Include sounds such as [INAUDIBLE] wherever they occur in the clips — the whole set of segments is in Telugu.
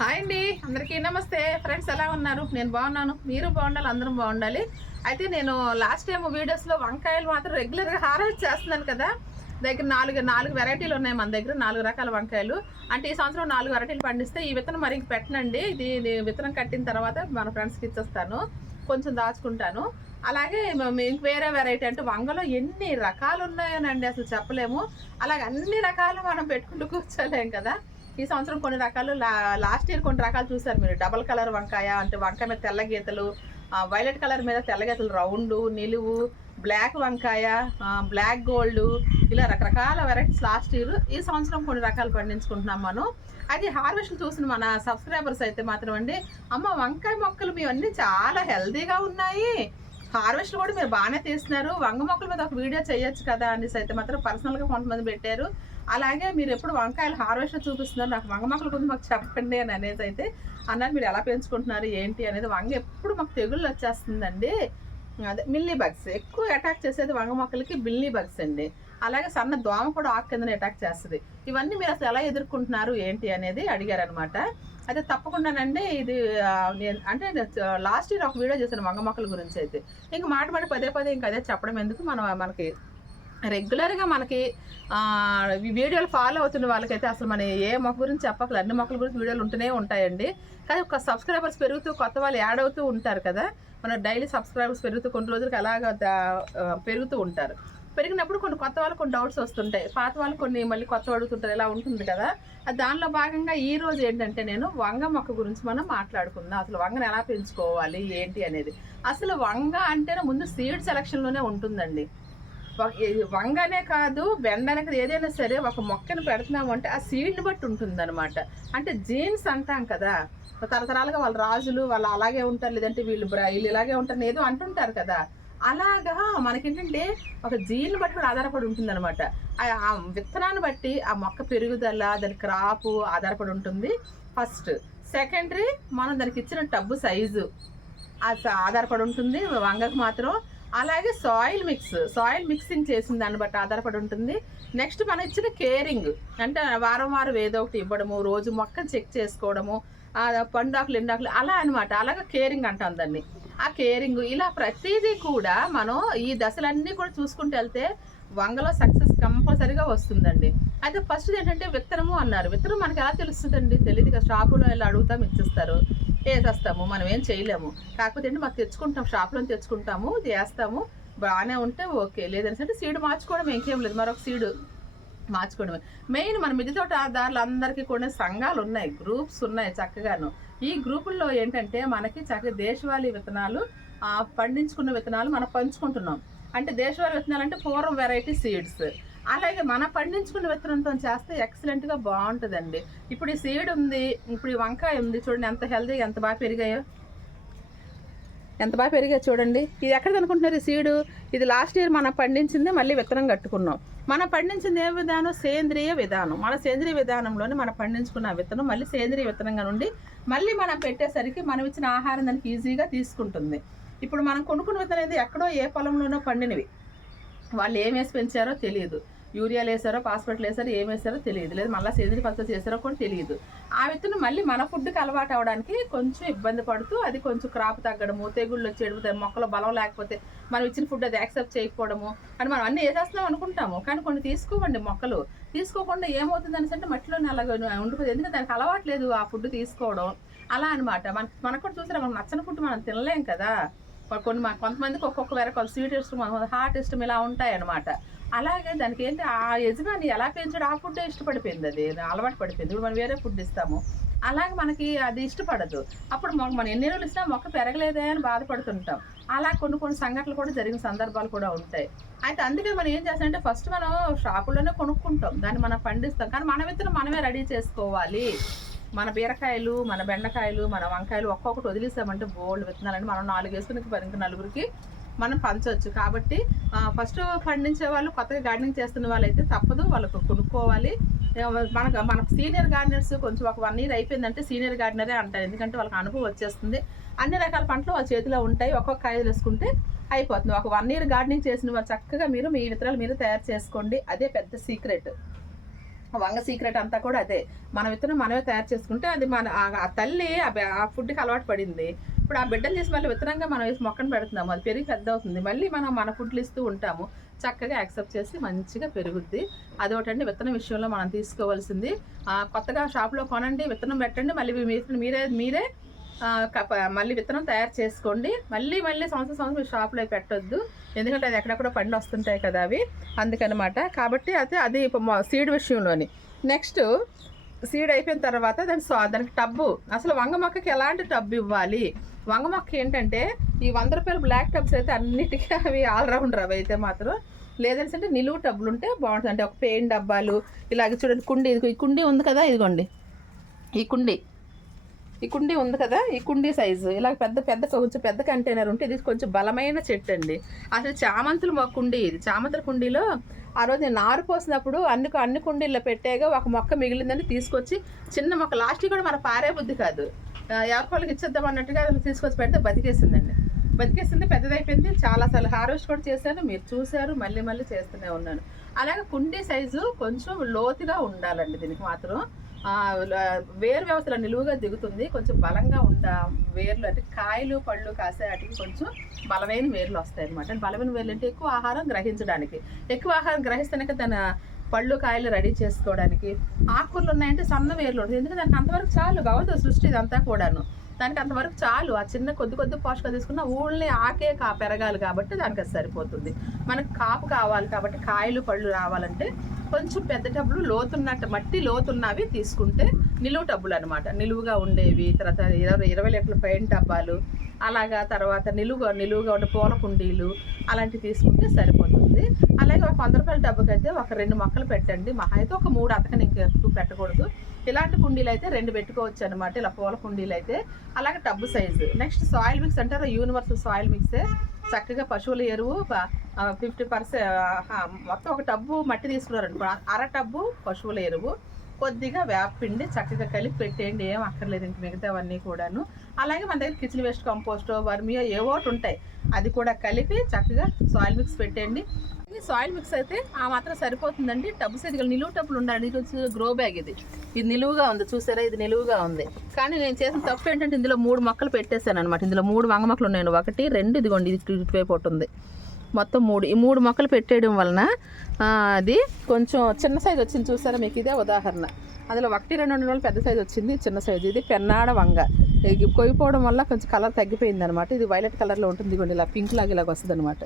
హాయ్ అండి. అందరికీ నమస్తే. ఫ్రెండ్స్ ఎలా ఉన్నారు? నేను బాగున్నాను. మీరు బాగుండాలి అందరం బాగుండాలి. అయితే నేను లాస్ట్ టైం వీడియోస్లో వంకాయలు మాత్రం రెగ్యులర్గా హార్వెస్ట్ చేస్తున్నాను కదా. దగ్గర నాలుగు నాలుగు వెరైటీలు ఉన్నాయి మన దగ్గర నాలుగు రకాల వంకాయలు. అంటే ఈ సంవత్సరం నాలుగు వెరైటీలు పండిస్తే ఈ విత్తనం మరి పెట్టనండి. ఇది విత్తనం కట్టిన తర్వాత మన ఫ్రెండ్స్కి ఇచ్చేస్తాను. కొంచెం దాచుకుంటాను. అలాగే ఇంక వేరే వెరైటీ అంటే వంగలో ఎన్ని రకాలు ఉన్నాయోనండి అసలు చెప్పలేము. అలాగే అన్ని రకాలు మనం పెట్టుకుంటూ కూర్చోలేం కదా. ఈ సంవత్సరం కొన్ని రకాలు లా లాస్ట్ ఇయర్ కొన్ని రకాలు చూసారు మీరు. డబల్ కలర్ వంకాయ అంటే వంకాయ మీద తెల్ల గీతలు వైలెట్ కలర్ మీద తెల్ల గీతలు రౌండ్ నిలువు బ్లాక్ వంకాయ బ్లాక్ గోల్డ్ ఇలా రకరకాల వెరైటీస్ లాస్ట్ ఇయర్. ఈ సంవత్సరం కొన్ని రకాలు పండించుకుంటున్నాం మనం. అది హార్వెస్ట్ చూసిన మన సబ్స్క్రైబర్స్ అయితే మాత్రం అండి అమ్మ వంకాయ మొక్కలు మీ అన్నీ చాలా హెల్తీగా ఉన్నాయి. హార్వెస్ట్ కూడా మీరు బాగానే తీస్తున్నారు. వంగ మొక్కల మీద ఒక వీడియో చేయొచ్చు కదా అనేసి అయితే మాత్రం పర్సనల్గా కొంతమంది పెట్టారు. అలాగే మీరు ఎప్పుడు వంకాయలు హార్వెస్ట్ చూపిస్తున్నారు నాకు వంగ మొక్కల గురించి మాకు చెప్పండి అని అనేది అయితే అన్నారు. మీరు ఎలా పెంచుకుంటున్నారు ఏంటి అనేది వంగ ఎప్పుడు మాకు తెగుళ్ళు వచ్చేస్తుందండి. అదే మిల్లీ బగ్స్ ఎక్కువ అటాక్ చేసేది వంగ మొక్కలకి బిల్లీ బగ్స్ అండి. అలాగే సన్న దోమ కూడా ఆకు కింద అటాక్ చేస్తుంది. ఇవన్నీ మీరు అసలు ఎలా ఎదుర్కొంటున్నారు ఏంటి అనేది అడిగారనమాట అయితే తప్పకుండానండి ఇది నేను అంటే లాస్ట్ ఇయర్ ఒక వీడియో చేశాను వంగ మొక్కల గురించి అయితే. ఇంకా మాట మాట పదే పదే ఇంకా అదే చెప్పడం ఎందుకు? మనం మనకి రెగ్యులర్గా మనకి వీడియోలు ఫాలో అవుతున్న వాళ్ళకైతే అసలు మన ఏ మొక్క గురించి చెప్పకలేదు అన్ని మొక్కల గురించి వీడియోలు ఉంటూనే ఉంటాయండి. కానీ ఒక సబ్స్క్రైబర్స్ పెరుగుతూ కొత్త వాళ్ళు యాడ్ అవుతూ ఉంటారు కదా మన డైలీ సబ్స్క్రైబర్స్ పెరుగుతూ కొన్ని రోజులకి అలాగ పెరుగుతూ ఉంటారు. పెరిగినప్పుడు కొన్ని కొత్త వాళ్ళు కొన్ని డౌట్స్ వస్తుంటాయి. పాత వాళ్ళు కొన్ని మళ్ళీ కొత్త అడుగుతుంటారు. ఇలా ఉంటుంది కదా. అది దానిలో భాగంగా ఈ రోజు ఏంటంటే నేను వంగ మొక్క గురించి మనం మాట్లాడుకుందాం. అసలు వంగను ఎలా పెంచుకోవాలి? ఏంటి అనేది. అసలు వంగ అంటేనే ముందు సీడ్ సెలక్షన్లోనే ఉంటుందండి. వంగనే కాదు బెండనే కాదు ఏదైనా సరే ఒక మొక్కను పెడుతున్నాము అంటే ఆ సీడ్ని బట్టి ఉంటుంది అనమాట అంటే జీన్స్ అంటాం కదా. తరతరాలుగా వాళ్ళ రాజులు వాళ్ళు అలాగే ఉంటారు లేదంటే వీళ్ళు బ్ర- వీళ్ళు ఇలాగే ఉంటారు ఏదో అంటుంటారు కదా. అలాగా మనకేంటంటే ఒక జీన్ బట్టి కూడా ఆధారపడి ఉంటుంది అనమాట ఆ విత్తనాన్ని బట్టి ఆ మొక్క పెరుగుదల దాని క్రాపు ఆధారపడి ఉంటుంది. ఫస్ట్ సెకండరీ మనం దానికి ఇచ్చిన టబ్బు సైజు అది ఆధారపడి ఉంటుంది. వంగకు మాత్రం అలాగే సాయిల్ మిక్స్ సాయిల్ మిక్సింగ్ చేసిన దాన్ని బట్టి ఆధారపడి ఉంటుంది. నెక్స్ట్ మనం ఇచ్చిన కేరింగ్ అంటే వారం వారం ఏదో ఒకటి ఇవ్వడము రోజు మొక్కను చెక్ చేసుకోవడము పండాకులు ఎండాకులు అలా అన్నమాట. అలాగే కేరింగ్ అంటాం దాన్ని. ఆ కేరింగ్. ఇలా ప్రతిదీ కూడా మనం ఈ దశలన్నీ కూడా చూసుకుంటూ వెళ్తే వంగలో సక్సెస్ కంపల్సరీగా వస్తుందండి. అయితే ఫస్ట్ ఏంటంటే విత్తనము అన్నారు. విత్తనం మనకి ఎలా తెలుస్తుందండి? తెలియదు కదా షాపులో వెళ్ళి అడుగుతాం ఇచ్చేస్తారు. వేసేస్తాము మనం ఏం చేయలేము. కాకపోతే ఏంటి మాకు తెచ్చుకుంటాం షాప్లో తెచ్చుకుంటాము చేస్తాము వేస్తాము బాగానే ఉంటే ఓకే. లేదంటే అంటే సీడ్ మార్చుకోవడం ఇంకేం లేదు. మరొక సీడ్ మార్చుకోవడమే. మెయిన్ మన మిద్దె దారులు అందరికీ కూడా సంఘాలు ఉన్నాయి గ్రూప్స్ ఉన్నాయి చక్కగాను. ఈ గ్రూపుల్లో ఏంటంటే మనకి చక్కగా దేశవాళీ విత్తనాలు పండించుకున్న విత్తనాలు మనం పంచుకుంటున్నాం. అంటే దేశవాళీ విత్తనాలు అంటే పూర్వం వెరైటీ సీడ్స్. అలాగే మన పండించుకున్న విత్తనంతో చేస్తే ఎక్సలెంట్గా బాగుంటుందండి. ఇప్పుడు ఈ సీడ్ ఉంది ఇప్పుడు ఈ వంకాయ ఉంది చూడండి ఎంత హెల్దీ ఎంత బాగా పెరిగాయో. ఎంత బాగా పెరిగా చూడండి. ఇది ఎక్కడ అనుకుంటున్నారు సీడు? ఇది లాస్ట్ ఇయర్ మనం పండించింది మళ్ళీ విత్తనం కట్టుకున్నాం. మనం పండించింది ఏ విధానం? సేంద్రియ విధానం. మన సేంద్రియ విధానంలోనే మనం పండించుకున్న విత్తనం మళ్ళీ సేంద్రియ విత్తనంగా నుండి మళ్ళీ మనం పెట్టేసరికి మనం ఇచ్చిన ఆహారం దానికి ఈజీగా తీసుకుంటుంది. ఇప్పుడు మనం కొనుక్కున్న విత్తనం అనేది ఎక్కడో ఏ పొలంలోనో పండినవి. వాళ్ళు ఏమేసి పెంచారో తెలియదు. యూరియాలు వేసారో పాస్పేట్లు వేసారో ఏం వేసారో తెలియదు. లేదు మళ్ళీ సేంద్రీయ పద్ధతి చేసారో కూడా తెలియదు. ఆ విత్తనం మళ్ళీ మన ఫుడ్కి అలవాటు అవడానికి కొంచెం ఇబ్బంది పడుతూ అది కొంచెం క్రాప్ తగ్గడము తెగుళ్ళు వచ్చేయడము మొక్కలు బలం లేకపోతే మనం ఇచ్చిన ఫుడ్ అది యాక్సెప్ట్ చేయకపోవడము అని మనం అన్ని వేసేస్తున్నాం అనుకుంటాము. కానీ కొన్ని తీసుకోవండి మొక్కలు. తీసుకోకుండా ఏమవుతుంది అంటే మట్టిలోనే అలాగ ఉండిపోతుంది. ఎందుకంటే దానికి అలవాటు లేదు ఆ ఫుడ్ తీసుకోవడం. అలా అనమాట మన మనకు కూడా చూసారా మనం నచ్చని ఫుడ్ మనం తినలేం కదా. కొన్ని కొంతమందికి ఒక్కొక్క వేరే కొంత స్వీట్ ఇష్టం హార్ట్ ఇష్టం ఇలా ఉంటాయి అనమాట అలాగే దానికి ఏంటి ఆ యజమాని ఎలా పెంచాడు ఆ ఫుడ్ ఇష్టపడిపోయింది అది. అలవాటు పడిపోయింది. ఇప్పుడు మనం వేరే ఫుడ్ ఇస్తాము. అలాగే మనకి అది ఇష్టపడదు. అప్పుడు మనం ఎన్ని రోజులు ఇచ్చినా మొక్క పెరగలేదే అని బాధపడుతుంటాం. అలా కొన్ని కొన్ని సంఘటనలు కూడా జరిగిన సందర్భాలు కూడా ఉంటాయి. అయితే అందుకే మనం ఏం చేస్తామంటే ఫస్ట్ మనం షాపుల్లోనే కొనుక్కుంటాం. దాన్ని మనం పండిస్తాం. కానీ మన విత్తనం మనమే రెడీ చేసుకోవాలి. మన బీరకాయలు మన బెండకాయలు మన వంకాయలు ఒక్కొక్కటి వదిలేసామంటే బోల్డ్ విత్తనాలని మనం నాలుగు వేసుకుని ఇంకా నలుగురికి మనం పంచవచ్చు. కాబట్టి ఫస్ట్ పండించే వాళ్ళు కొత్తగా గార్డెనింగ్ చేస్తున్న వాళ్ళైతే తప్పదు. వాళ్ళకు కొనుక్కోవాలి. మనకు మన సీనియర్ గార్డెనర్స్ కొంచెం ఒక వన్ ఇయర్ అయిపోయిందంటే సీనియర్ గార్డెనరే అంటారు. ఎందుకంటే వాళ్ళకి అనుభవం వచ్చేస్తుంది. అన్ని రకాల పంటలు వాళ్ళ చేతిలో ఉంటాయి. ఒక్కొక్క కాయలు వేసుకుంటే అయిపోతుంది. ఒక వన్ ఇయర్ గార్డెనింగ్ చేసిన వాళ్ళు చక్కగా మీరు మీ విత్తనాలు మీరు తయారు చేసుకోండి. అదే పెద్ద సీక్రెట్. వంగ సీక్రెట్ అంతా కూడా అదే. మన విత్తనం మనమే తయారు చేసుకుంటే అది మన ఆ- తల్లి ఆ ఫుడ్కి అలవాటు పడింది. ఇప్పుడు ఆ బిడ్డలు చేసి మళ్ళీ విత్తనంగా మనం వేసి మొక్కను పెడుతున్నాము. అది పెరిగి పెద్ద అవుతుంది. మళ్ళీ మనం మన ఫుడ్లు ఇస్తూ ఉంటాము. చక్కగా యాక్సెప్ట్ చేసి మంచిగా పెరుగుద్ది. అదొకటండి విత్తనం విషయంలో మనం తీసుకోవాల్సింది. కొత్తగా షాప్లో కొనండి విత్తనం పెట్టండి మళ్ళీ మీరు మీరే మీరే మళ్ళీ విత్తనం తయారు చేసుకోండి. మళ్ళీ మళ్ళీ సంవత్సరం సంవత్సరం మీ షాప్లో పెట్టొద్దు. ఎందుకంటే అది ఎక్కడెక్కడ పండు వస్తుంటాయి కదా అవి. అందుకనమాట. కాబట్టి అయితే అది సీడ్ విషయంలోని. నెక్స్ట్ సీడ్ అయిపోయిన తర్వాత దాని దానికి టబ్బు. అసలు వంగ మొక్కకి ఎలాంటి టబ్బు ఇవ్వాలి? వంగ మొక్క ఏంటంటే ఈ వంద రూపాయల బ్లాక్ టబ్స్ అయితే అన్నిటికీ అవి ఆల్రౌండర్ అవి అయితే మాత్రం. లేదని అంటే నిలువు టబ్బులు ఉంటే బాగుంటుంది. అంటే ఒక పెయిన్ డబ్బాలు ఇలాగ చూడండి కుండీ ఇది ఈ కుండీ ఉంది కదా ఇదిగోండి. ఈ కుండీ. ఈ కుండీ ఉంది కదా ఈ కుండీ సైజు ఇలా పెద్ద పెద్ద కొంచెం పెద్ద కంటైనర్ ఉంటే ఇది కొంచెం బలమైన చెట్టు అండి. అసలు చామంతులు మా కుండీ ఇది. చామంతుల కుండీలో ఆ రోజు నేను నారు పోసినప్పుడు అన్ని అన్ని కుండీల్లో పెట్టాగా ఒక మొక్క మిగిలిందని తీసుకొచ్చి చిన్న మొక్క. లాస్ట్కి కూడా మన పారే బుద్ధి కాదు. యాపాలకు ఇచ్చేద్దాం అన్నట్టుగా అది తీసుకొచ్చి పెడితే బతికేసిందండి. బతికేసింది పెద్దదైపోయింది. చాలాసార్లు హార్వెస్ట్ కూడా చేశాను. మీరు చూశారు మళ్ళీ మళ్ళీ చేస్తూనే ఉన్నాను. అలాగే కుండీ సైజు కొంచెం లోతుగా ఉండాలండి దీనికి మాత్రం. వేరు వ్యవస్థలో నిలువుగా దిగుతుంది. కొంచెం బలంగా ఉండ వేర్లు అంటే కాయలు పళ్ళు కాసే వాటికి కొంచెం బలమైన వేర్లు వస్తాయి అనమాట బలమైన వేర్లు అంటే ఎక్కువ ఆహారం గ్రహించడానికి. ఎక్కువ ఆహారం గ్రహిస్తేనే తన పళ్ళు కాయలు రెడీ చేసుకోవడానికి ఆకుకూరలు ఉన్నాయంటే సన్న వేర్లు ఉంటుంది. ఎందుకంటే దానికి అంతవరకు చాలు భగవద్ సృష్టి ఇదంతా కూడాను. దానికి అంతవరకు చాలు. ఆ చిన్న కొద్ది కొద్ది పోషకాలు తీసుకున్న ఊళ్ళని ఆకే కా పెరగాలి కాబట్టి దానికి అది సరిపోతుంది. మనకు కాపు కావాలి కాబట్టి కాయలు పళ్ళు రావాలంటే కొంచెం పెద్ద టబ్బులు లోతున్నట్టు మట్టి లోతున్నవి తీసుకుంటే నిలువు టబ్బులు అనమాట నిలువుగా ఉండేవి తర్వాత ఇరవై ఇరవై లీటర్ల పైన డబ్బాలు అలాగా తర్వాత నిలువుగా నిలువుగా ఉండే పూల కుండీలు అలాంటివి తీసుకుంటే సరిపోతుంది. అలాగే ఒక వంద రూపాయల డబ్బుకి అయితే ఒక రెండు మొక్కలు పెట్టండి. మహా అయితే ఒక మూడు అతకని ఇంకా ఎక్కువ పెట్టకూడదు. ఇలాంటి కుండీలు అయితే రెండు పెట్టుకోవచ్చు అనమాట ఇలా పూల కుండీలు అయితే. అలాగే tub size. Next soil mix అంటారు. యూనివర్సల్ సాయిల్ మిక్సే. చక్కగా పశువుల ఎరువు ఫిఫ్టీ పర్సెంట్ మొత్తం ఒక టబ్బు మట్టి తీసుకున్నారనుకో అర టబ్బు పశువుల ఎరువు కొద్దిగా వేపపిండి చక్కగా కలిపి పెట్టేయండి ఏం అక్కర్లేదు ఇంక మిగతావన్నీ కూడాను. అలాగే మన దగ్గర కిచెన్ వేస్ట్ కంపోస్ట్ వర్మియో ఏవో ఉంటాయి అది కూడా కలిపి చక్కగా సాయిల్ మిక్స్ పెట్టేయండి. ఇది సాయిల్ మిక్స్ అయితే ఆ మాత్రం సరిపోతుందండి. టబ్బు సైజు నిలువు టబ్బులు ఉండాలి. ఇది గ్రో బ్యాగ్ ఇది. ఇది నిలువుగా ఉంది చూసారా? ఇది నిలువుగా ఉంది. కానీ నేను చేసిన తప్పు ఏంటంటే ఇందులో మూడు మొక్కలు పెట్టేశాను అనమాట ఇందులో మూడు వంగ మొక్కలు ఉన్నాయి. ఒకటి రెండు ఇదిగోండి ఇది ఇటువైపు ఒకటి ఉంది. మొత్తం మూడు ఈ మూడు మొక్కలు పెట్టేయడం వలన అది కొంచెం చిన్న సైజు వచ్చింది చూసారా? మీకు ఇదే ఉదాహరణ. అందులో ఒకటి రెండు రెండు రోజులు పెద్ద సైజు వచ్చింది చిన్న సైజు. ఇది పెన్నాడ వంగ. ఇది కొయ్యిపోవడం వల్ల కొంచెం కలర్ తగ్గిపోయింది అనమాట ఇది వైలెట్ కలర్లో ఉంటుంది ఇదిగోండి ఇలా పింక్ లాగా ఇలాగ వస్తుంది అనమాట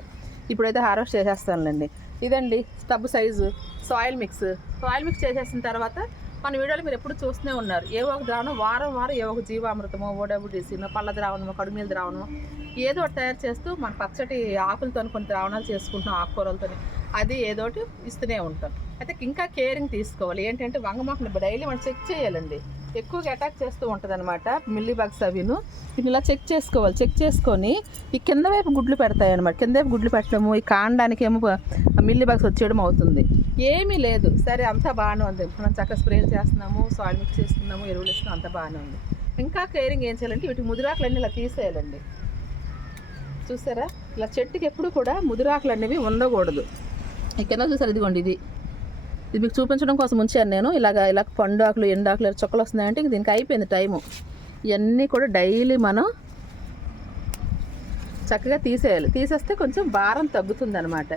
ఇప్పుడైతే హార్వెస్ట్ చేసేస్తానులేండి. ఇదండి tub size soil mix. Soil mix చేసేసిన తర్వాత మన వీడియోలు మీరు ఎప్పుడు చూస్తూనే ఉన్నారు. ఏ ఒక ద్రావణం వారం వారం ఏ ఒక జీవామృతమో ఓడబ్ల్యూటీసీనో పళ్ళ ద్రావణమో కడుపు ద్రావణమో ఏదో ఒకటి తయారు చేస్తూ మన పచ్చటి ఆకులతో కొన్ని ద్రావణాలు చేసుకుంటున్నాం ఆకుకూరలతో అది ఏదో ఒకటి ఇస్తూనే ఉంటాం. అయితే ఇంకా కేరింగ్ తీసుకోవాలి. ఏంటంటే వంగ మొక్కని డైలీ మనం చెక్ చేయాలండి. ఎక్కువగా అటాక్ చేస్తూ ఉంటుంది అనమాట మిల్లీ బగ్స్ అవిను. ఇలా చెక్ చేసుకోవాలి. చెక్ చేసుకొని ఈ కింద వైపు గుడ్లు పెడతాయి అనమాట కింద వైపు గుడ్లు పెట్టడము ఈ కాండానికి ఏమో మిల్లీ బగ్స్ వచ్చేయడం అవుతుంది. ఏమీ లేదు. సరే అంతా బాగానే ఉంది. మనం చక్కగా స్ప్రేలు చేస్తున్నాము సాయిల్ మిక్స్ చేస్తున్నాము ఎరువులు ఇస్తున్నాము అంతా బాగానే ఉంది. ఇంకా కేరింగ్ ఏం చేయాలంటే వీటి ముదిరాకులన్నీ ఇలా తీసేయాలండి. చూసారా? ఇలా చెట్టుకి ఎప్పుడు కూడా ముదిరాకులు అనేవి ఉండకూడదు. ఈ కింద చూసారు ఇదిగోండి ఇది. ఇది మీకు చూపించడం కోసం ఉంచాను నేను. ఇలాగ ఇలా పండు ఆకులు ఎండాకులు చొక్కలు చుక్కలు వస్తున్నాయంటే ఇంక దీనికి అయిపోయింది టైము. ఇవన్నీ కూడా డైలీ మనం చక్కగా తీసేయాలి. తీసేస్తే కొంచెం భారం తగ్గుతుంది అనమాట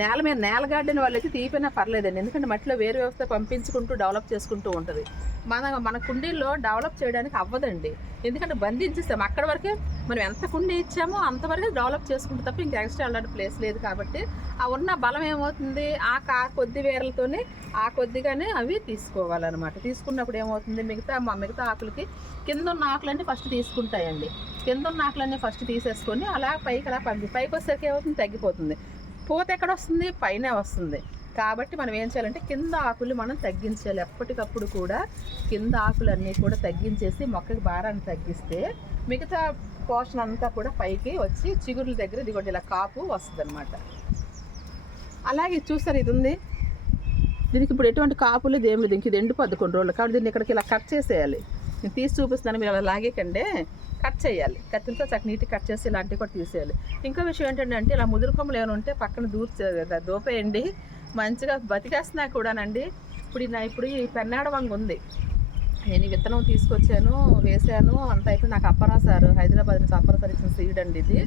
నేల మీద నేల గార్డెన్ వాళ్ళైతే తీపినా పర్లేదండి. ఎందుకంటే మట్టిలో వేరు వ్యవస్థ పంపించుకుంటూ డెవలప్ చేసుకుంటూ ఉంటుంది. మన మన కుండీల్లో డెవలప్ చేయడానికి అవ్వదండి. ఎందుకంటే బంధించేస్తాం అక్కడ వరకే మనం ఎంత కుండీ ఇచ్చామో అంతవరకే డెవలప్ చేసుకుంటే తప్ప ఇంకా ఎక్స్ట్రా వెళ్ళడానికి ప్లేస్ లేదు కాబట్టి ఆ ఉన్న బలం ఏమవుతుంది? ఆ కా కొద్ది వేర్లతోనే ఆ కొద్దిగానే అవి తీసుకోవాలన్నమాట. తీసుకున్నప్పుడు ఏమవుతుంది? మిగతా మా మిగతా ఆకులకి కింద ఉన్న ఆకులన్నీ ఫస్ట్ తీసుకుంటాయండి. కింద ఉన్న ఆకులన్నీ ఫస్ట్ తీసేసుకొని అలా పైకి అలా పంపి పైకి వచ్చేసరికి ఏమవుతుంది? తగ్గిపోతుంది. పూత ఎక్కడ వస్తుంది? పైన వస్తుంది. కాబట్టి మనం ఏం చేయాలంటే కింద ఆకులు మనం తగ్గించాలి. ఎప్పటికప్పుడు కూడా కింద ఆకులన్నీ కూడా తగ్గించేసి మొక్కకి భారాన్ని తగ్గిస్తే మిగతా పోషణ అంతా కూడా పైకి వచ్చి చిగురుల దగ్గర ఇదిగోండి ఇలా కాపు వస్తుంది అనమాట అలాగే చూసారు ఇది ఉంది దీనికి ఇప్పుడు ఎటువంటి కాపులు దేవుడి ఇంక ఇది ఎండిపోద్ది కొన్ని రోజులు. కాబట్టి దీన్ని ఇక్కడికి ఇలా కట్ చేసేయాలి. నేను తీసి చూపిస్తున్నాను మీరు అలా లాగేకండి. కట్ చేయాలి. కత్తితో చక్క నీట్గా కట్ చేసి ఇలాంటివి కూడా తీసేయాలి. ఇంకో విషయం ఏంటంటే ఇలా ముదురు కొమ్మలు ఏమైనా ఉంటే పక్కన దూర్ దోపేయండి. మంచిగా బతికేస్తున్నా కూడానండి. ఇప్పుడు నా ఇప్పుడు ఈ పెన్నాడ వంగ ఉంది. నేను విత్తనం తీసుకొచ్చాను వేసాను. అంత అయిపోయి నాకు అప్పరా సార్ హైదరాబాద్ నుంచి అప్పరా సార్ ఇచ్చిన సీడ్ అండి ఇది.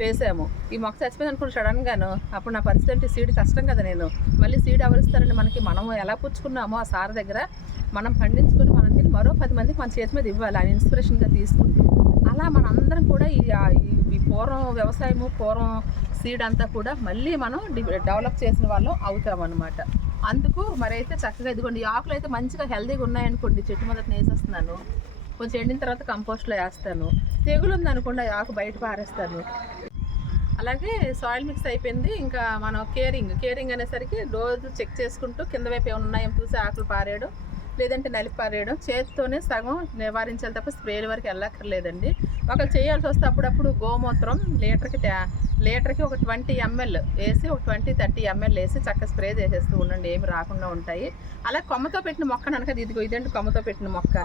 వేసాము. ఈ మొక్క చచ్చిపోయింది అనుకుని సడన్గాను అప్పుడు నా పరిస్థితి అంటే సీడ్ కష్టం కదా నేను. మళ్ళీ సీడ్ ఎవరిస్తారండి మనకి? మనం ఎలా పుచ్చుకున్నామో ఆ సార్ దగ్గర మనం పండించుకుని మరో పది మందికి మన చేతి మీద ఇవ్వాలి ఆయన ఇన్స్పిరేషన్గా తీసుకుంటూ. అలా మనందరం కూడా ఈ ఈ- పూర్వం వ్యవసాయము పూర్వం సీడ్ అంతా కూడా మళ్ళీ మనం డెవలప్ చేసిన వాళ్ళం అవుతాం అనమాట అందుకు మరి అయితే చక్కగా ఇదిగోండి ఆకులు అయితే మంచిగా హెల్దీగా ఉన్నాయనుకోండి చెట్టు మొదట వేసేస్తున్నాను కొంచెం ఎండిన తర్వాత కంపోస్ట్లో వేస్తాను తెగులు ఉందనుకోండి ఆ ఆకు బయట పారేస్తాను. అలాగే సాయిల్ మిక్స్ అయిపోయింది ఇంకా మనం కేరింగ్ కేరింగ్ అనేసరికి రోజు చెక్ చేసుకుంటూ కింద వైపు ఏమైనా ఉన్నాయో చూసి ఆకులు పారేయడం లేదంటే నలిపారేయడం. చేతితోనే సగం నివారించాలి తప్ప స్ప్రేల వరకు వెళ్ళక్కర్లేదండి. ఒకళ్ళు చేయాల్సి వస్తే అప్పుడప్పుడు గోమూత్రం లీటర్కి ట్యా- లీటర్కి ఒక ట్వంటీ ఎంఎల్ వేసి ఒక ట్వంటీ థర్టీ ఎంఎల్ వేసి చక్కగా స్ప్రే చేసేస్తూ ఉండండి. ఏమి రాకుండా ఉంటాయి. అలా కొమ్మతో పెట్టిన మొక్క అనక ఇదిగో ఇదండి కొమ్మతో పెట్టిన మొక్క?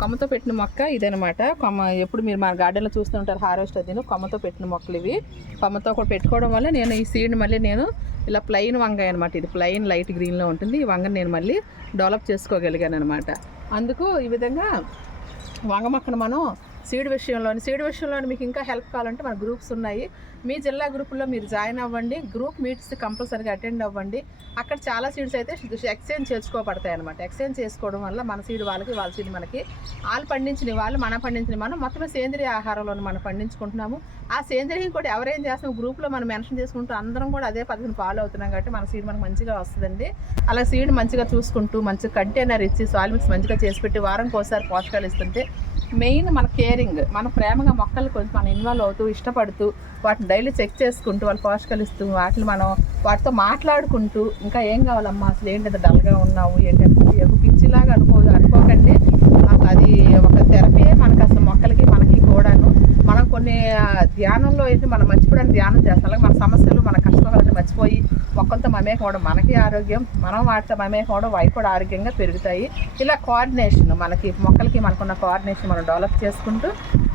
కొమ్మతో పెట్టిన మొక్క ఇదనమాట. కొమ్మ ఎప్పుడు మీరు మన గార్డెన్లో చూస్తూ ఉంటారు హార్వెస్ట్ అది కొమ్మతో పెట్టిన మొక్కలు ఇవి. కొమ్మతో కూడా పెట్టుకోవడం వల్ల నేను ఈ సీడ్ని మళ్ళీ నేను ఇలా ప్లెయిన్ వంకాయ అనమాట ఇది ప్లెయిన్ లైట్ గ్రీన్లో ఉంటుంది. ఈ వంగని నేను మళ్ళీ డెవలప్ చేసుకోగలిగాను అనమాట అందుకు ఈ విధంగా వంగ మొక్కను మనం సీడ్ విషయంలోని సీడ్ విషయంలో మీకు ఇంకా హెల్ప్ కావాలంటే మన గ్రూప్స్ ఉన్నాయి. మీ జిల్లా గ్రూపుల్లో మీరు జాయిన్ అవ్వండి. గ్రూప్ మీట్స్ కంపల్సరీగా అటెండ్ అవ్వండి. అక్కడ చాలా సీడ్స్ అయితే ఎక్స్చేంజ్ చేసుకోబడతాయి అనమాట ఎక్స్చేంజ్ చేసుకోవడం వల్ల మన సీడ్ వాళ్ళకి వాళ్ళ సీడ్ మనకి వాళ్ళు పండించిన వాళ్ళు మనం పండించిన మనం మొత్తమే సేంద్రియ ఆహారంలో మనం పండించుకుంటున్నాము. ఆ సేంద్రియం కూడా ఎవరేం చేస్తున్నాం గ్రూప్లో మనం మెన్షన్ చేసుకుంటూ అందరం కూడా అదే పద్ధతిని ఫాలో అవుతున్నాం కాబట్టి మన సీడ్ మనకు మంచిగా వస్తుందండి. అలా సీడ్ మంచిగా చూసుకుంటూ మంచి కంటైనర్ ఇచ్చి సాయిల్ మిక్స్ మంచిగా చేసి పెట్టి వారంకి ఒకసారి పోషకాలు ఇస్తుంటే మెయిన్ మన కేరింగ్ మన ప్రేమగా మొక్కలు కొంచెం మనం ఇన్వాల్వ్ అవుతూ ఇష్టపడుతూ వాటిని డైలీ చెక్ చేసుకుంటూ వాళ్ళు పోషకాలు ఇస్తూ వాటిని మనం వాటితో మాట్లాడుకుంటూ ఇంకా ఏం కావాలమ్మా? అసలు ఏంటి డల్గా ఉన్నావు? ఏంటంటే ఒక పిచ్చిలాగా అనుకో అనుకోకండి. మాకు అది ఒక థెరపీయే మనకు అసలు మొక్కలకి మనకి కూడాను. మనం కొన్ని ధ్యానంలో అయితే మనం మర్చిపోవడానికి ధ్యానం చేస్తాం. అలాగే మన సమస్యలు మన కష్టాలు మర్చిపోయి మొక్కలతో మమేకోవడం మనకి ఆరోగ్యం మనం వాటితో మమేకోవడం వైపు అవి కూడా ఆరోగ్యంగా పెరుగుతాయి. ఇలా కోఆర్డినేషన్ మనకి మొక్కలకి మనకున్న కోఆర్డినేషన్ మనం డెవలప్ చేసుకుంటూ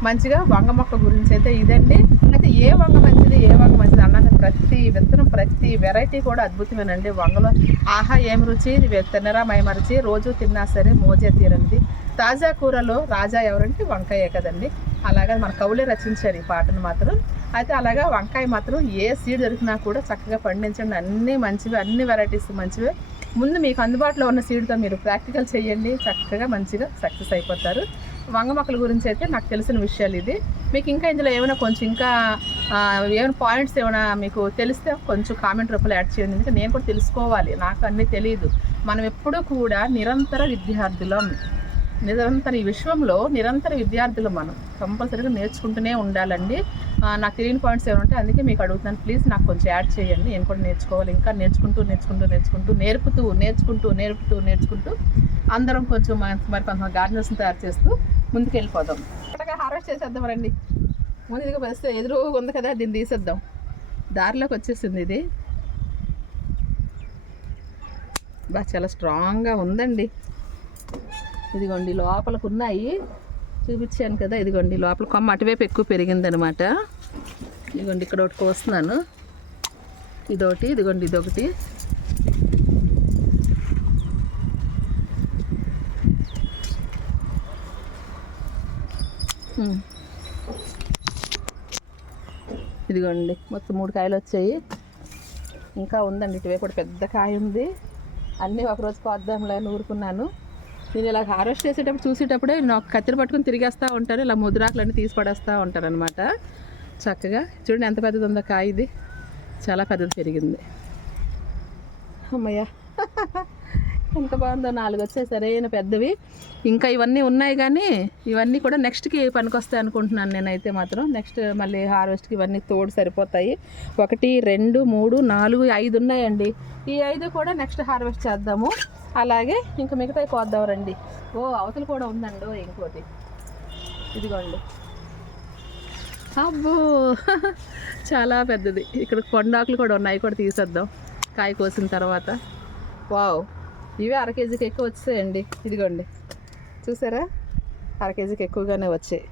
మంచిగా వంగ మొక్క గురించి అయితే ఇదండి. అయితే ఏ వంగ మంచిది ఏ వంగ మంచిది అన్నది ప్రతి విత్తనం ప్రతి వెరైటీ కూడా అద్భుతమేనండి. వంగలో ఆహా ఏం రుచి తినరా తిన్నరా మైమరిచి రోజు తిన్నా సరే మోజే తీరండి. తాజా కూరలో రాజా ఎవరంటే వంకాయే కదండి. అలాగా మన కవులే రచించారు ఈ పాటను మాత్రం. అయితే అలాగా వంకాయ మాత్రం ఏ సీడ్ దొరికినా కూడా చక్కగా పండించండి. అన్నీ మంచివి అన్ని వెరైటీస్ మంచివే. ముందు మీకు అందుబాటులో ఉన్న సీడ్తో మీరు ప్రాక్టికల్ చేయండి. చక్కగా మంచిగా సక్సెస్ అయిపోతారు. వంగ మొక్కల గురించి అయితే నాకు తెలిసిన విషయాలు ఇది. మీకు ఇంకా ఇందులో ఏమైనా కొంచెం ఇంకా ఏమైనా పాయింట్స్ ఏమైనా మీకు తెలిస్తే కొంచెం కామెంట్ రూపంలో యాడ్ చేయండి. ఎందుకంటే నేను కూడా తెలుసుకోవాలి. నాకు అన్నీ తెలియదు మనం ఎప్పుడూ కూడా నిరంతర విద్యార్థులం. నిరంతర ఈ విశ్వంలో నిరంతర విద్యార్థులు మనం కంపల్సరీగా నేర్చుకుంటూనే ఉండాలండి. నాకు తెలియని పాయింట్స్ ఏమైనా ఉంటే అందుకే మీకు అడుగుతున్నాను. ప్లీజ్ నాకు కొంచెం యాడ్ చేయండి. నేను కూడా నేర్చుకోవాలి. ఇంకా నేర్చుకుంటూ నేర్చుకుంటూ నేర్చుకుంటూ నేర్పుతూ నేర్చుకుంటూ నేర్పుతూ నేర్చుకుంటూ అందరం కొంచెం మరి కొంత గార్డెన్స్ తయారు చేస్తూ ముందుకు వెళ్ళిపోదాం కరెక్ట్గా హార్వెస్ట్ చేసేద్దాం రండి. ముందు ఇదిగో వస్తే ఎదురు ఉంది కదా దీన్ని తీసేద్దాం. దారిలోకి వచ్చేసింది ఇది. బా చాలా స్ట్రాంగ్గా ఉందండి. ఇదిగోండి లోపలకు ఉన్నాయి చూపించాను కదా ఇదిగోండి లోపల కొమ్మ అటువైపు ఎక్కువ పెరిగిందనమాట. ఇదిగోండి ఇక్కడ ఒకటి కోస్తున్నాను. ఇదొకటి ఇదిగోండి ఇదొకటి. ఇదిగోండి మొత్తం మూడు కాయలు వచ్చాయి. ఇంకా ఉందండి ఇటువైపు కూడా పెద్ద కాయ ఉంది. అన్నీ ఒకరోజు కోద్దాంలే అని ఊరుకున్నాను. నేను ఇలా హార్వెస్ట్ చేసేటప్పుడు చూసేటప్పుడే నాకు కత్తిరి పట్టుకుని తిరిగేస్తూ ఉంటాను ఇలా ముద్రాకులన్నీ తీసి పడేస్తూ ఉంటాను అనమాట చక్కగా చూడండి ఎంత పెద్దది ఉందో కాయ ఇది. చాలా పెద్దది పెరిగింది. అమ్మయ్య. [LAUGHS] ఎంత బాగుందో నాలుగు వచ్చాయి. సరైన పెద్దవి. ఇంకా ఇవన్నీ ఉన్నాయి కానీ ఇవన్నీ కూడా నెక్స్ట్కి పనికొస్తాయి అనుకుంటున్నాను నేనైతే మాత్రం. నెక్స్ట్ మళ్ళీ హార్వెస్ట్కి ఇవన్నీ తోడు సరిపోతాయి. ఒకటి రెండు మూడు నాలుగు ఐదు ఉన్నాయండి. ఈ ఐదు కూడా నెక్స్ట్ హార్వెస్ట్ చేద్దాము. అలాగే ఇంకా మిగతా కోద్దాం రండి ఓ అవతల కూడా ఉందండి ఓ ఇంకోటి. ఇదిగోండి. అబ్బో [LAUGHS] చాలా పెద్దది. ఇక్కడ కొండాకులు కూడా ఉన్నాయి కూడా తీసేద్దాం. కాయ కోసిన తర్వాత. వావ్ ఇవి అర కేజీకి ఎక్కువ వచ్చాయండి. ఇదిగోండి. చూసారా? అర కేజీకి ఎక్కువగానే వచ్చాయి.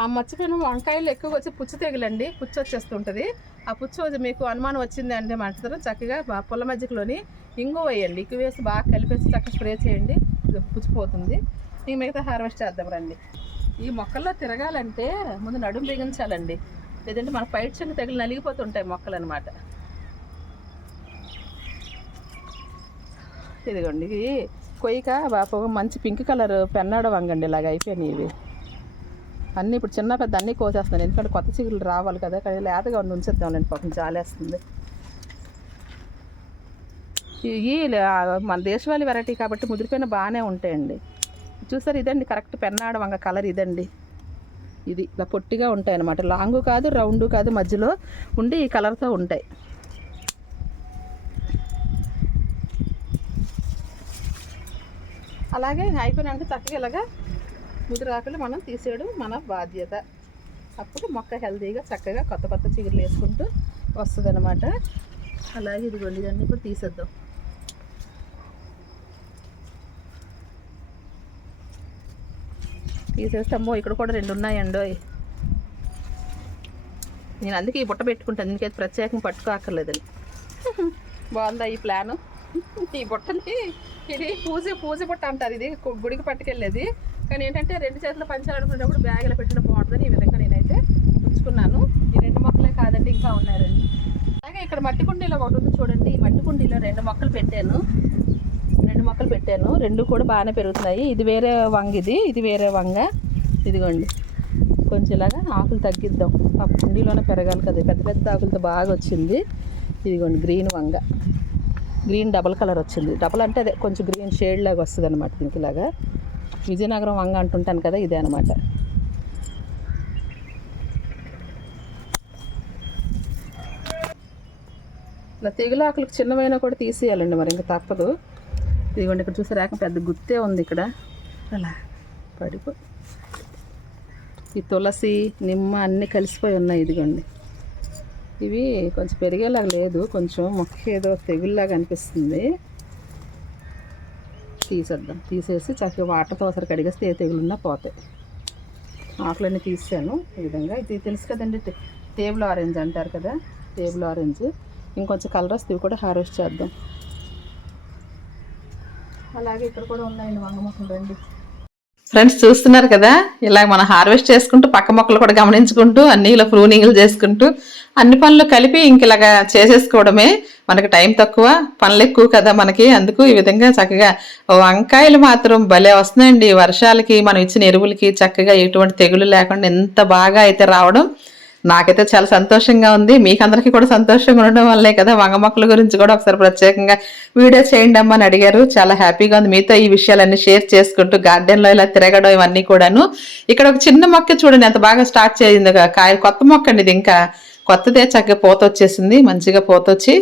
ఆ మర్చిపోయిన వంకాయలు ఎక్కువగా వచ్చి పుచ్చు తెగులండి. పుచ్చు వచ్చేస్తుంటుంది. ఆ పుచ్చు మీకు అనుమానం వచ్చింది అంటే మాట్లాడతారు. చక్కగా బా- పుల్ల మజ్జిగలోని ఇంగు వేయండి. ఎక్కువ వేసి బాగా కలిపేసి చక్కగా స్ప్రే చేయండి. పుచ్చిపోతుంది. ఇంక మిగతా హార్వెస్ట్ చేద్దాం రండి. ఈ మొక్కల్లో తిరగాలంటే ముందు నడుము బిగించాలండి. లేదంటే మన పైట్ చెంగు తగిలి నలిగిపోతుంటాయి మొక్కలు అనమాట ఇదిగోండి. ఇవి కొయ్యక బాప మంచి పింక్ కలర్ పెన్నాడ వంగండి. ఇలాగ అయిపోయినాయి ఇవి. అన్నీ ఇప్పుడు చిన్న పెద్ద అన్నీ కోసేస్తున్నాను. ఎందుకంటే కొత్త చిగురులు రావాలి కదా కానీ లేతగా ఉండి ఉంచేద్దాంలేండి పాపం జాలేస్తుంది. ఈ మన దేశవాళీ వెరైటీ కాబట్టి ముదిరిపోయిన బాగానే ఉంటాయండి. చూసారు ఇదండి కరెక్ట్ పెన్నాడ వంగ కలర్ ఇదండి. ఇది ఇలా పొట్టిగా ఉంటాయి అన్నమాట లాంగ్ కాదు రౌండ్ కాదు మధ్యలో ఉండి ఈ కలర్తో ఉంటాయి. అలాగే అయిపోయినాక చక్కగా ఇలాగా ముదిరాకులు మనం తీసేయడం మన బాధ్యత. అప్పుడు మొక్క హెల్తీగా చక్కగా కొత్త కొత్త చిగురులు వేసుకుంటూ వస్తుంది అనమాట అలాగే ఇదిగోండి ఇవన్నీ కూడా తీసేద్దాం. తీసేస్తామో ఇక్కడ కూడా రెండు ఉన్నాయండో. నేను అందుకే ఈ బుట్ట పెట్టుకుంటాను ఎందుకైతే ప్రత్యేకంగా పట్టుకోక్కర్లేదు బాగుందా ఈ ప్లాను? ఈ బుట్టని ఇది పూజ పూజ బుట్ట అంటారు ఇది గుడికి పట్టుకెళ్ళేది. కానీ ఏంటంటే రెండు చేతులు పంచాలనుకునేటప్పుడు బ్యాగులో పెట్టడం బాగుంటుందని ఈ విధంగా నేనైతే ఉంచుకున్నాను. ఈ రెండు మొక్కలే కాదండి ఇంకా ఉన్నారండి అలాగే ఇక్కడ మట్టి కుండీలో ఒకటి ఉంది చూడండి. ఈ మట్టి కుండీలో రెండు మొక్కలు పెట్టాను. రెండు మొక్కలు పెట్టాను. రెండు కూడా బాగానే పెరుగుతున్నాయి. ఇది వేరే వంగ ఇది. ఇది వేరే వంగ. ఇదిగోండి. కొంచెం ఇలాగా ఆకులు తగ్గిద్దాం. ఆ కుండీలోనే పెరగాలి కదా. పెద్ద పెద్ద ఆకులతో బాగా వచ్చింది. ఇదిగోండి గ్రీన్ వంగ. గ్రీన్ డబల్ కలర్ వచ్చింది. డబల్ అంటే అదే కొంచెం గ్రీన్ షేడ్ లాగా వస్తుంది అనమాట దీనికి ఇలాగా. విజయనగరం వంగ అంటుంటాను కదా ఇదే అనమాట ఇలా తెగులు ఆకులకు చిన్నవైనా కూడా తీసేయాలండి మరి ఇంకా తప్పదు. ఇదిగోండి ఇక్కడ చూసారా పెద్ద గుత్తే ఉంది ఇక్కడ. అలా పడిపో. ఈ తులసి నిమ్మ అన్నీ కలిసిపోయి ఉన్నాయి ఇదిగోండి. ఇవి కొంచెం పెరిగేలాగా లేదు కొంచెం మొక్క ఏదో తెగుల్లాగా అనిపిస్తుంది. తీసేద్దాం. తీసేసి చక్కగా వాటర్తో ఒకసారి కడిగేస్తే ఏ తెగులున్నా పోతాయి. ఆకులన్నీ తీసాను ఈ విధంగా. ఇది తెలుసు కదండి టే- టేబుల్ ఆరెంజ్ అంటారు కదా టేబుల్ ఆరెంజ్. ఇంకొంచెం కలర్ వస్తే ఇవి కూడా హార్వెస్ట్ చేద్దాం. అలాగే ఇక్కడ కూడా ఉన్నాయండి వంగ మొక్కలు రండి. ఫ్రెండ్స్ చూస్తున్నారు కదా? ఇలా మనం హార్వెస్ట్ చేసుకుంటూ పక్క మొక్కలు కూడా గమనించుకుంటూ అన్ని ఇలా ప్రూనింగ్లు చేసుకుంటూ అన్ని పనులు కలిపి ఇంక ఇలాగా చేసేసుకోవడమే మనకి టైం తక్కువ పనులు ఎక్కువ కదా మనకి. అందుకు ఈ విధంగా చక్కగా వంకాయలు మాత్రం భలే వస్తున్నాయండి. వర్షాలకి మనం ఇచ్చిన ఎరువులకి చక్కగా ఎటువంటి తెగులు లేకుండా ఎంత బాగా అయితే రావడం నాకైతే చాలా సంతోషంగా ఉంది. మీకు అందరికీ కూడా సంతోషంగా ఉండడం వల్లే కదా వంగ మొక్కల గురించి కూడా ఒకసారి ప్రత్యేకంగా వీడియో చేయండి అమ్మని అని అడిగారు. చాలా హ్యాపీగా ఉంది. మీతో ఈ విషయాలన్నీ షేర్ చేసుకుంటూ గార్డెన్లో ఇలా తిరగడం ఇవన్నీ కూడాను. ఇక్కడ ఒక చిన్న మొక్క చూడండి. ఎంత బాగా స్టార్ట్ చేయింది. కాయ కొత్త మొక్క అండి ఇది ఇంకా. కొత్తదే చక్కగా పూత వచ్చేసింది మంచిగా పూత వచ్చి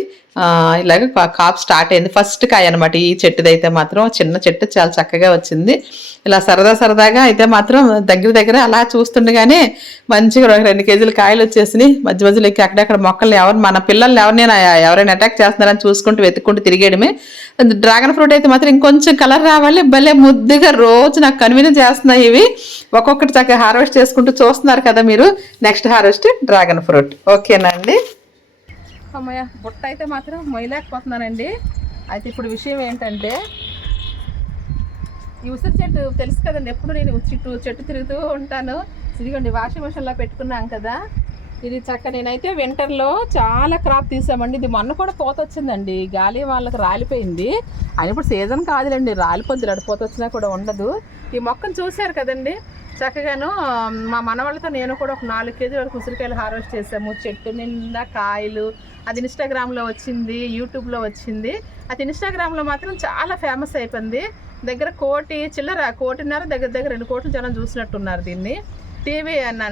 ఇలాగ కా- స్టార్ట్ అయింది. ఫస్ట్ కాయ అనమాట ఈ చెట్టుదైతే మాత్రం చిన్న చెట్టు చాలా చక్కగా వచ్చింది. ఇలా సరదా సరదాగా అయితే మాత్రం దగ్గర దగ్గర అలా చూస్తుండగానే మంచిగా రెండు కేజీల కాయలు వచ్చేసినాయి. మధ్య మధ్యలో ఎక్కి అక్కడక్కడ మొక్కల్ని ఎవరు మన పిల్లల్ని ఎవరినైనా ఎవరైనా అటాక్ చేస్తున్నారని చూసుకుంటూ వెతుక్కుంటూ తిరిగేయడమే. డ్రాగన్ ఫ్రూట్ అయితే మాత్రం ఇంకొంచెం కలర్ రావాలి. భలే ముద్దుగా రోజు నాకు కన్వీనియన్స్ చేస్తున్నాయి ఇవి. ఒక్కొక్కటి చక్కగా హార్వెస్ట్ చేసుకుంటూ చూస్తున్నారు కదా మీరు. నెక్స్ట్ హార్వెస్ట్ డ్రాగన్ ఫ్రూట్ ఓకేనా అండి అమ్మయ్య. బుట్ట అయితే మాత్రం మొయ్యలేకపోతున్నానండి. అయితే ఇప్పుడు విషయం ఏంటంటే ఈ ఉసిరి చెట్టు తెలుసు కదండి ఎప్పుడు నేను చుట్టూ చెట్టు తిరుగుతూ ఉంటాను. ఇదిగోండి వాషింగ్ మిషన్లో పెట్టుకున్నాం కదా. ఇది చక్క నేనైతే వింటర్లో చాలా క్రాప్ తీసామండి. ఇది మొన్న కూడా పోత వచ్చిందండి గాలి వాళ్ళకి రాలిపోయింది. అయినప్పుడు సీజన్ కాదులేండి రాలిపోద్ది పోత వచ్చినా కూడా ఉండదు. ఈ మొక్కను చూశారు కదండి చక్కగాను మా మనవాళ్ళతో నేను కూడా ఒక నాలుగు కేజీ వరకు ఉసిరికాయలు హార్వెస్ట్ చేసాము. చెట్టు నిండా కాయలు అది ఇన్స్టాగ్రామ్లో వచ్చింది యూట్యూబ్లో వచ్చింది. అది ఇన్స్టాగ్రామ్లో మాత్రం చాలా ఫేమస్ అయిపోయింది. దగ్గర కోటి చిల్లర కోటిన్నర దగ్గర దగ్గర రెండు కోట్ల జనం చూసినట్టున్నారు దీన్ని. టీవీ అన్న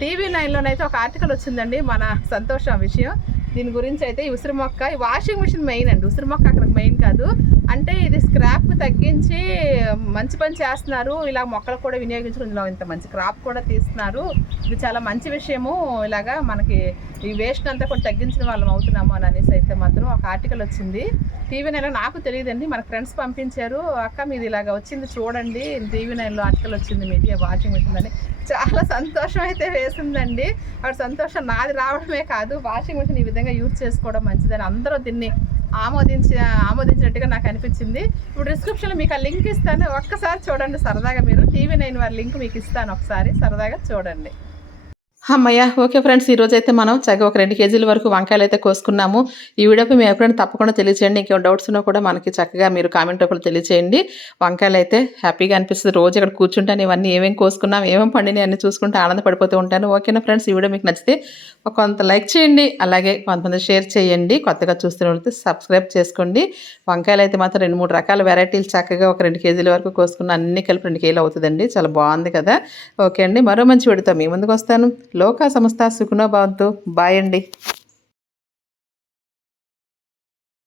టీవీ నైన్లోనైతే ఒక ఆర్టికల్ వచ్చిందండి మన సంతోషం విషయం. దీని గురించి అయితే ఈ ఉసిరి మొక్క ఈ వాషింగ్ మిషన్ మెయిన్ అండి. ఉసిరి మొక్క అక్కడ మెయిన్ కాదు. అంటే ఇది స్క్రాప్ తగ్గించి మంచి పని చేస్తున్నారు. ఇలా మొక్కలు కూడా వినియోగించడం ఇంత మంచి క్రాప్ కూడా తీస్తున్నారు. ఇది చాలా మంచి విషయము. ఇలాగా మనకి ఈ వేస్ట్ అంతా కూడా తగ్గించిన వాళ్ళం అవుతున్నాము అని అనేసి అయితే మాత్రం ఒక ఆర్టికల్ వచ్చింది. టీవీ నైన్లో నాకు తెలియదండి. మన ఫ్రెండ్స్ పంపించారు. అక్క మీది ఇలాగ వచ్చింది చూడండి. టీవీ నైన్లో ఆర్టికల్ వచ్చింది. మీది వాషింగ్ మిషన్ అని. చాలా సంతోషం అయితే వేసిందండి. అక్కడ సంతోషం నాది రావడమే కాదు. వాషింగ్ మిషన్ ఈ విధంగా యూజ్ చేసుకోవడం మంచిదని అందరూ దీన్ని ఆమోదించి ఆమోదించినట్టుగా నాకు అనిపించింది. ఇప్పుడు డిస్క్రిప్షన్లో మీకు ఆ లింక్ ఇస్తాను. ఒక్కసారి చూడండి సరదాగా మీరు. టీవీ నైన్ వారి లింక్ మీకు ఇస్తాను ఒకసారి. సరదాగా చూడండి. అమ్మయ్య ఓకే ఫ్రెండ్స్ ఈరోజు అయితే మనం చక్కగా ఒక రెండు కేజీల వరకు వంకాయలు అయితే కోసుకున్నాము. ఈ వీడియోపై మీ ఎప్పుడైనా తప్పకుండా తెలియచేయండి. ఇంకేం డౌట్స్ ఉన్నా కూడా మనకి చక్కగా మీరు కామెంట్ రూపంలో తెలియచేయండి. వంకాయలు అయితే హ్యాపీగా అనిపిస్తుంది. రోజు ఇక్కడ కూర్చుంటాను ఇవన్నీ ఏమేమి కోసుకున్నాం ఏమేమి పండినాయి అన్ని చూసుకుంటూ ఆనందపడిపోతూ ఉంటాను. ఓకేనా ఫ్రెండ్స్ ఈ వీడియో మీకు నచ్చితే కొంత లైక్ చేయండి అలాగే కొంతమంది షేర్ చేయండి. కొత్తగా చూస్తున్న వాళ్ళైతే సబ్స్క్రైబ్ చేసుకోండి. వంకాయలు అయితే మాత్రం రెండు మూడు రకాల వెరైటీలు చక్కగా ఒక రెండు కేజీల వరకు కోసుకున్న అన్ని కలిపి రెండు కేజీలు అవుతుందండి. చాలా బాగుంది కదా. ఓకే అండి మరో మంచి వీడితో మీ ముందుకు వస్తాను. లోకా సంస్థ సుఖనో భవంతు. బాయ్ అండి.